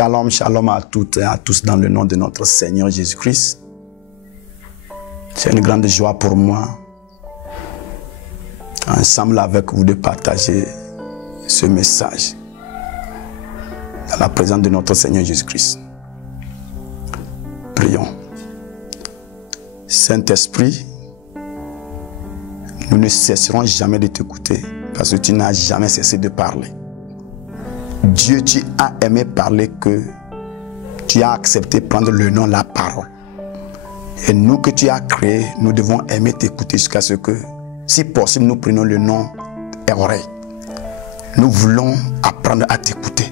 Shalom, shalom à toutes et à tous dans le nom de notre Seigneur Jésus-Christ. C'est une grande joie pour moi, ensemble avec vous, de partager ce message dans la présence de notre Seigneur Jésus-Christ. Prions. Saint-Esprit, nous ne cesserons jamais de t'écouter parce que tu n'as jamais cessé de parler. Dieu, tu as aimé parler que tu as accepté prendre le nom, la parole. Et nous que tu as créés, nous devons aimer t'écouter jusqu'à ce que, si possible, nous prenons le nom et oreille. Nous voulons apprendre à t'écouter.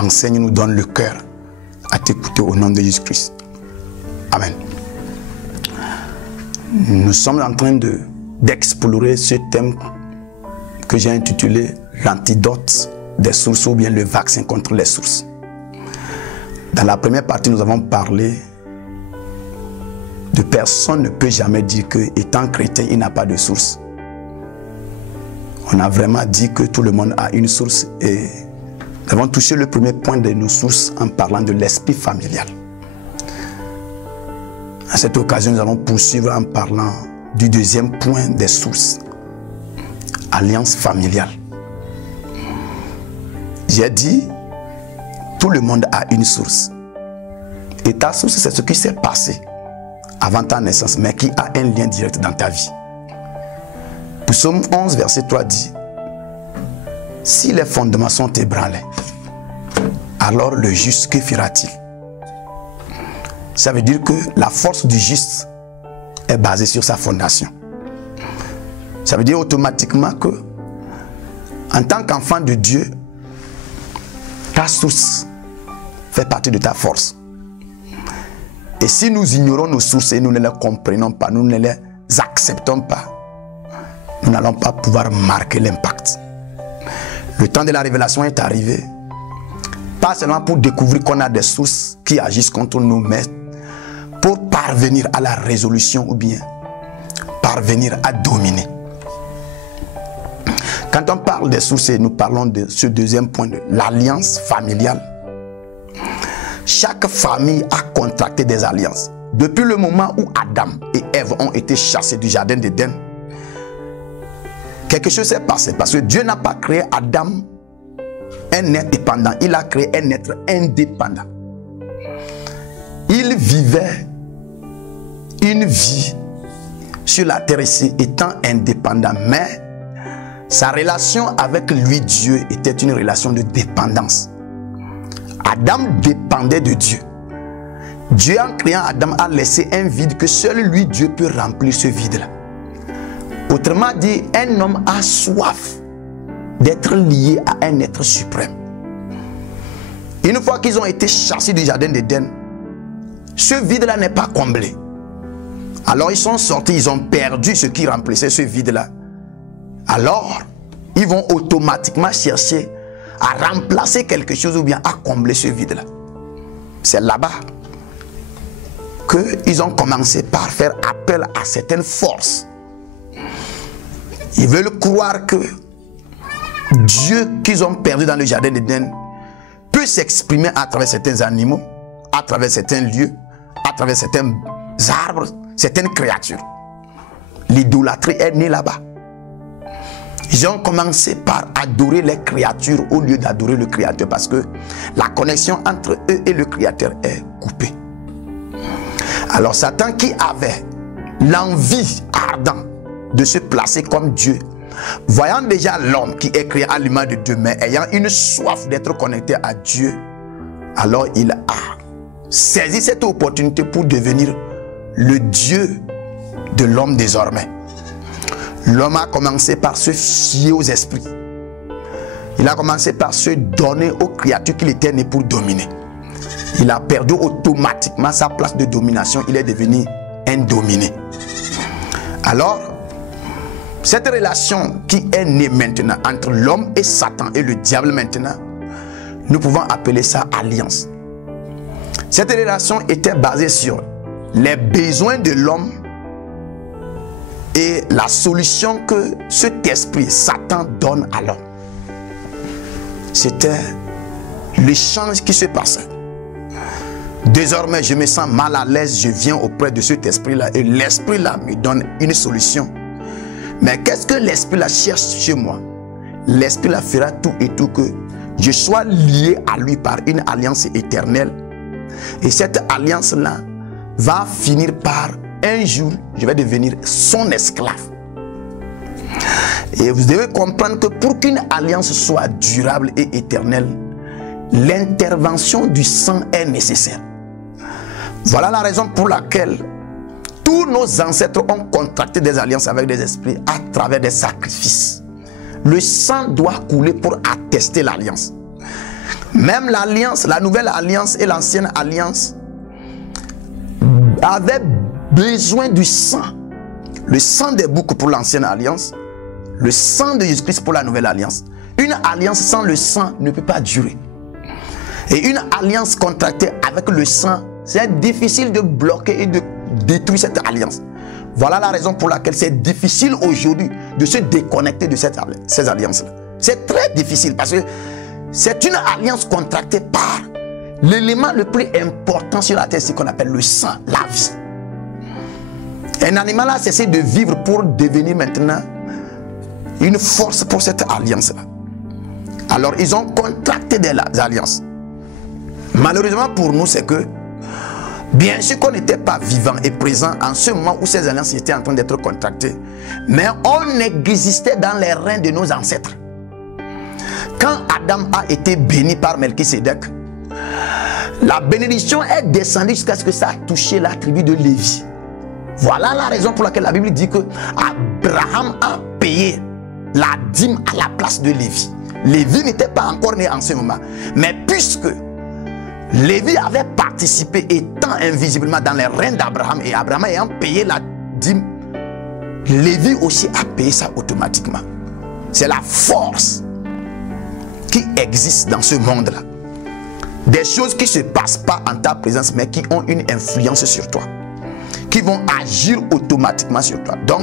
Enseigne-nous, donne le cœur à t'écouter au nom de Jésus-Christ. Amen. Nous sommes en train d'explorer ce thème que j'ai intitulé l'antidote des sources ou bien le vaccin contre les sources. Dans la première partie, nous avons parlé de personne ne peut jamais dire que, étant chrétien, il n'a pas de source. On a vraiment dit que tout le monde a une source et nous avons touché le premier point de nos sources en parlant de l'esprit familial. À cette occasion, nous allons poursuivre en parlant du deuxième point des sources, alliance familiale. J'ai dit, tout le monde a une source. Et ta source, c'est ce qui s'est passé avant ta naissance, mais qui a un lien direct dans ta vie. Psaume 11, verset 3 dit, si les fondements sont ébranlés, alors le juste, que fera-t-il? Ça veut dire que la force du juste est basée sur sa fondation. Ça veut dire automatiquement que, en tant qu'enfant de Dieu, ta source fait partie de ta force. Et si nous ignorons nos sources et nous ne les comprenons pas, nous ne les acceptons pas, nous n'allons pas pouvoir marquer l'impact. Le temps de la révélation est arrivé, pas seulement pour découvrir qu'on a des sources qui agissent contre nous, mais pour parvenir à la résolution ou bien parvenir à dominer. Quand on parle des sources, et nous parlons de ce deuxième point, de l'alliance familiale. Chaque famille a contracté des alliances. Depuis le moment où Adam et Ève ont été chassés du jardin d'Éden, quelque chose s'est passé parce que Dieu n'a pas créé Adam un être dépendant, il a créé un être indépendant. Il vivait une vie sur la terre ici étant indépendant, mais sa relation avec lui, Dieu, était une relation de dépendance. Adam dépendait de Dieu. Dieu, en créant Adam, a laissé un vide que seul lui, Dieu, peut remplir ce vide-là. Autrement dit, un homme a soif d'être lié à un être suprême. Une fois qu'ils ont été chassés du jardin d'Éden, ce vide-là n'est pas comblé. Alors ils sont sortis, ils ont perdu ce qui remplissait ce vide-là. Alors, ils vont automatiquement chercher à remplacer quelque chose ou bien à combler ce vide-là. C'est là-bas qu'ils ont commencé par faire appel à certaines forces. Ils veulent croire que Dieu qu'ils ont perdu dans le jardin d'Éden peut s'exprimer à travers certains animaux, à travers certains lieux, à travers certains arbres, certaines créatures. L'idolâtrie est née là-bas. Ils ont commencé par adorer les créatures au lieu d'adorer le Créateur parce que la connexion entre eux et le Créateur est coupée. Alors Satan, qui avait l'envie ardente de se placer comme Dieu, voyant déjà l'homme qui est créé à l'image de Dieu, mais ayant une soif d'être connecté à Dieu, alors il a saisi cette opportunité pour devenir le Dieu de l'homme désormais. L'homme a commencé par se fier aux esprits. Il a commencé par se donner aux créatures qu'il était né pour dominer. Il a perdu automatiquement sa place de domination. Il est devenu un dominé. Alors, cette relation qui est née maintenant entre l'homme et Satan et le diable maintenant, nous pouvons appeler ça alliance. Cette relation était basée sur les besoins de l'homme et la solution que cet esprit, Satan, donne à l'homme. C'était l'échange qui se passait. Désormais, je me sens mal à l'aise, je viens auprès de cet esprit-là et l'esprit-là me donne une solution. Mais qu'est-ce que l'esprit-là cherche chez moi? L'esprit-là fera tout et tout que je sois lié à lui par une alliance éternelle. Et cette alliance-là va finir par un jour, je vais devenir son esclave. Et vous devez comprendre que pour qu'une alliance soit durable et éternelle, l'intervention du sang est nécessaire. Voilà la raison pour laquelle tous nos ancêtres ont contracté des alliances avec des esprits à travers des sacrifices. Le sang doit couler pour attester l'alliance. Même l'alliance, la nouvelle alliance et l'ancienne alliance avaient besoin du sang. Le sang des boucs pour l'ancienne alliance, le sang de Jésus-Christ pour la nouvelle alliance. Une alliance sans le sang ne peut pas durer. Et une alliance contractée avec le sang, c'est difficile de bloquer et de détruire cette alliance. Voilà la raison pour laquelle c'est difficile aujourd'hui de se déconnecter de ces alliances-là. C'est très difficile parce que c'est une alliance contractée par l'élément le plus important sur la terre, c'est ce qu'on appelle le sang, la vie. Un animal a cessé de vivre pour devenir maintenant une force pour cette alliance-là. Alors ils ont contracté des alliances. Malheureusement pour nous, c'est que bien sûr qu'on n'était pas vivant et présent en ce moment où ces alliances étaient en train d'être contractées, mais on existait dans les reins de nos ancêtres. Quand Adam a été béni par Melchisédek, la bénédiction est descendue jusqu'à ce que ça a touché la tribu de Lévi. Voilà la raison pour laquelle la Bible dit que Abraham a payé la dîme à la place de Lévi. Lévi n'était pas encore né en ce moment, mais puisque Lévi avait participé étant invisiblement dans les reins d'Abraham et Abraham ayant payé la dîme, Lévi aussi a payé ça automatiquement. C'est la force qui existe dans ce monde-là. Des choses qui ne se passent pas en ta présence mais qui ont une influence sur toi, qui vont agir automatiquement sur toi. Donc,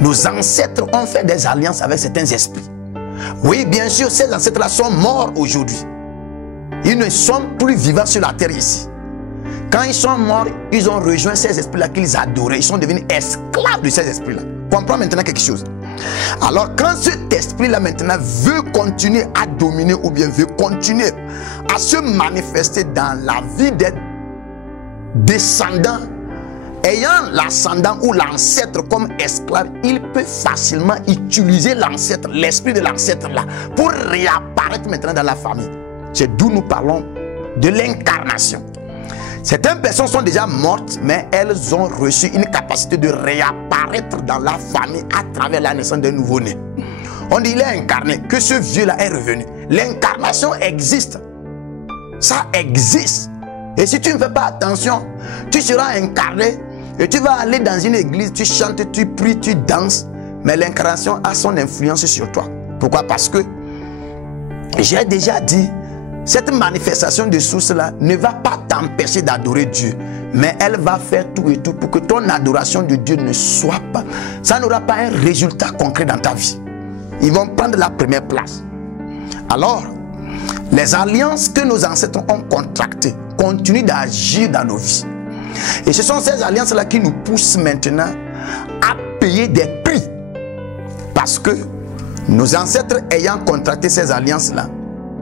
nos ancêtres ont fait des alliances avec certains esprits. Oui, bien sûr, ces ancêtres-là sont morts aujourd'hui. Ils ne sont plus vivants sur la terre ici. Quand ils sont morts, ils ont rejoint ces esprits-là qu'ils adoraient. Ils sont devenus esclaves de ces esprits-là. Comprends maintenant quelque chose. Alors quand cet esprit-là maintenant veut continuer à dominer ou bien veut continuer à se manifester dans la vie des descendants, ayant l'ascendant ou l'ancêtre comme esclave, il peut facilement utiliser l'ancêtre, l'esprit de l'ancêtre là, pour réapparaître maintenant dans la famille. C'est d'où nous parlons de l'incarnation. Certaines personnes sont déjà mortes, mais elles ont reçu une capacité de réapparaître dans la famille à travers la naissance d'un nouveau-né. On dit il est incarné, que ce vieux-là est revenu. L'incarnation existe. Ça existe. Et si tu ne fais pas attention, tu seras incarné et tu vas aller dans une église, tu chantes, tu pries, tu danses, mais l'incarnation a son influence sur toi. Pourquoi? Parce que j'ai déjà dit, cette manifestation de source-là ne va pas t'empêcher d'adorer Dieu, mais elle va faire tout et tout pour que ton adoration de Dieu ne soit pas, ça n'aura pas un résultat concret dans ta vie. Ils vont prendre la première place. Alors, les alliances que nos ancêtres ont contractées continuent d'agir dans nos vies. Et ce sont ces alliances-là qui nous poussent maintenant à payer des prix. Parce que nos ancêtres ayant contracté ces alliances-là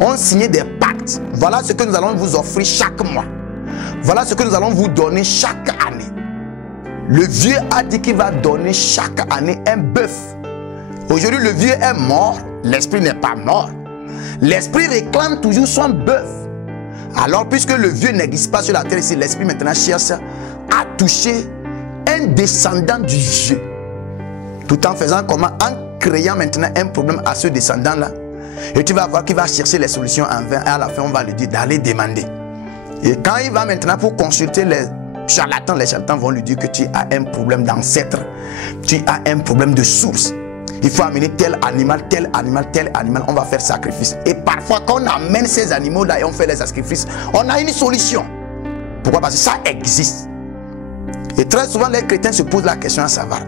ont signé des pactes. Voilà ce que nous allons vous offrir chaque mois. Voilà ce que nous allons vous donner chaque année. Le vieux a dit qu'il va donner chaque année un bœuf. Aujourd'hui, le vieux est mort, l'esprit n'est pas mort. L'esprit réclame toujours son bœuf. Alors, puisque le vieux n'existe pas sur la terre ici, l'esprit maintenant cherche à toucher un descendant du vieux. Tout en faisant comment? En créant maintenant un problème à ce descendant-là. Et tu vas voir qu'il va chercher les solutions en vain. Et à la fin, on va lui dire d'aller demander. Et quand il va maintenant pour consulter les charlatans vont lui dire que tu as un problème d'ancêtre. Tu as un problème de source. Il faut amener tel animal, tel animal, tel animal. On va faire sacrifice. Et parfois, quand on amène ces animaux-là et on fait les sacrifices, on a une solution. Pourquoi? Parce que ça existe. Et très souvent, les chrétiens se posent la question à savoir,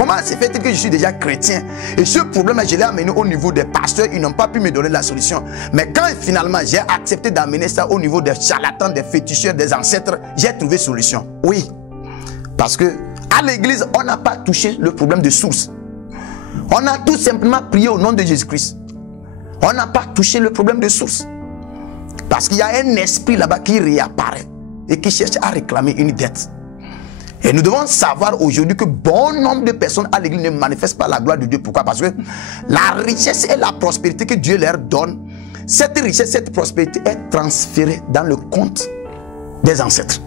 comment se fait-il que je suis déjà chrétien? Et ce problème, je l'ai amené au niveau des pasteurs, ils n'ont pas pu me donner la solution. Mais quand finalement j'ai accepté d'amener ça au niveau des charlatans, des féticheurs, des ancêtres, j'ai trouvé solution. Oui, parce que à l'église, on n'a pas touché le problème de source. On a tout simplement prié au nom de Jésus-Christ. On n'a pas touché le problème de source. Parce qu'il y a un esprit là-bas qui réapparaît et qui cherche à réclamer une dette. Et nous devons savoir aujourd'hui que bon nombre de personnes à l'église ne manifestent pas la gloire de Dieu. Pourquoi? Parce que la richesse et la prospérité que Dieu leur donne, cette richesse, cette prospérité est transférée dans le compte des ancêtres.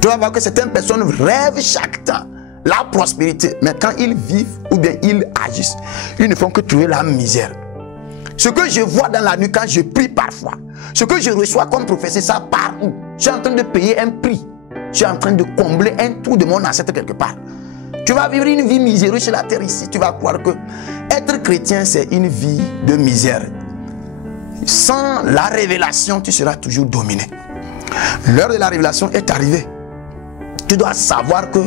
Tu vas voir que certaines personnes rêvent chaque temps la prospérité, mais quand ils vivent ou bien ils agissent, ils ne font que trouver la misère. Ce que je vois dans la nuit quand je prie parfois, ce que je reçois comme prophétie, ça part où? Je suis en train de payer un prix. Je suis en train de combler un trou de mon ancêtre quelque part. Tu vas vivre une vie miséreuse sur la terre ici. Tu vas croire que être chrétien, c'est une vie de misère. Sans la révélation, tu seras toujours dominé. L'heure de la révélation est arrivée. Tu dois savoir que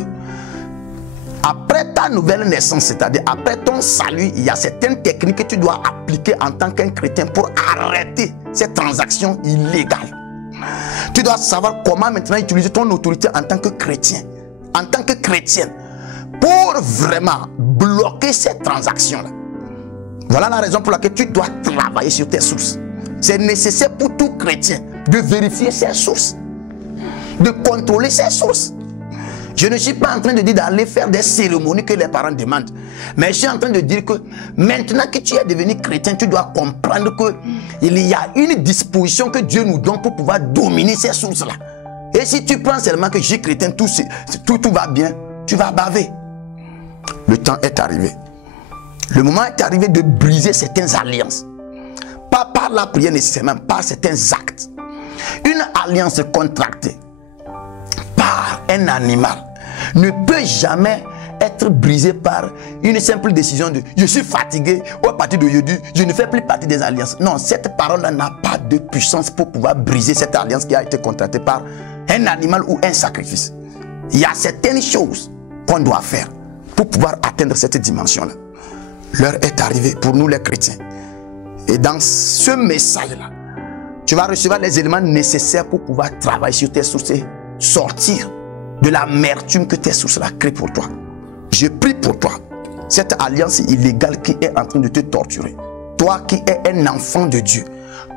après ta nouvelle naissance, c'est-à-dire après ton salut, il y a certaines techniques que tu dois appliquer en tant qu'un chrétien pour arrêter ces transactions illégales. Tu dois savoir comment maintenant utiliser ton autorité en tant que chrétien, en tant que chrétienne, pour vraiment bloquer ces transactions-là. Voilà la raison pour laquelle tu dois travailler sur tes sources. C'est nécessaire pour tout chrétien de vérifier ses sources, de contrôler ses sources. Je ne suis pas en train de dire d'aller faire des cérémonies que les parents demandent. Mais je suis en train de dire que maintenant que tu es devenu chrétien, tu dois comprendre qu'il y a une disposition que Dieu nous donne pour pouvoir dominer ces sources-là. Et si tu prends seulement que je suis chrétien, tout va bien, tu vas baver. Le temps est arrivé. Le moment est arrivé de briser certaines alliances. Pas par la prière nécessairement, par certains actes. Une alliance contractée par un animal ne peut jamais être brisée par une simple décision de je suis fatigué ou à partir d'aujourd'hui je ne fais plus partie des alliances. Non, cette parole-là n'a pas de puissance pour pouvoir briser cette alliance qui a été contractée par un animal ou un sacrifice. Il y a certaines choses qu'on doit faire pour pouvoir atteindre cette dimension-là. L'heure est arrivée pour nous les chrétiens. Et dans ce message-là, tu vas recevoir les éléments nécessaires pour pouvoir travailler sur tes sources et sortir de l'amertume que tes sources-là créent pour toi. Je prie pour toi. Cette alliance illégale qui est en train de te torturer. Toi qui es un enfant de Dieu.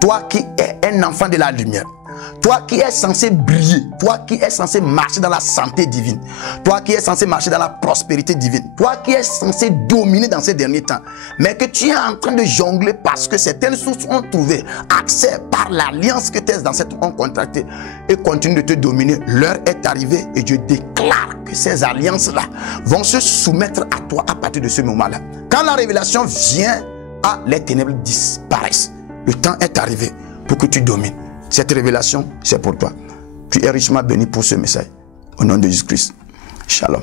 Toi qui es un enfant de la lumière. Toi qui es censé briller. Toi qui es censé marcher dans la santé divine. Toi qui es censé marcher dans la prospérité divine. Toi qui es censé dominer dans ces derniers temps. Mais que tu es en train de jongler parce que certaines sources ont trouvé accès par l'alliance que tes ancêtres ont contractée et continuent de te dominer. L'heure est arrivée et je déclare que ces alliances-là vont se soumettre à toi à partir de ce moment-là. Quand la révélation vient, les ténèbres disparaissent. Le temps est arrivé pour que tu domines. Cette révélation, c'est pour toi. Tu es richement béni pour ce message. Au nom de Jésus-Christ. Shalom.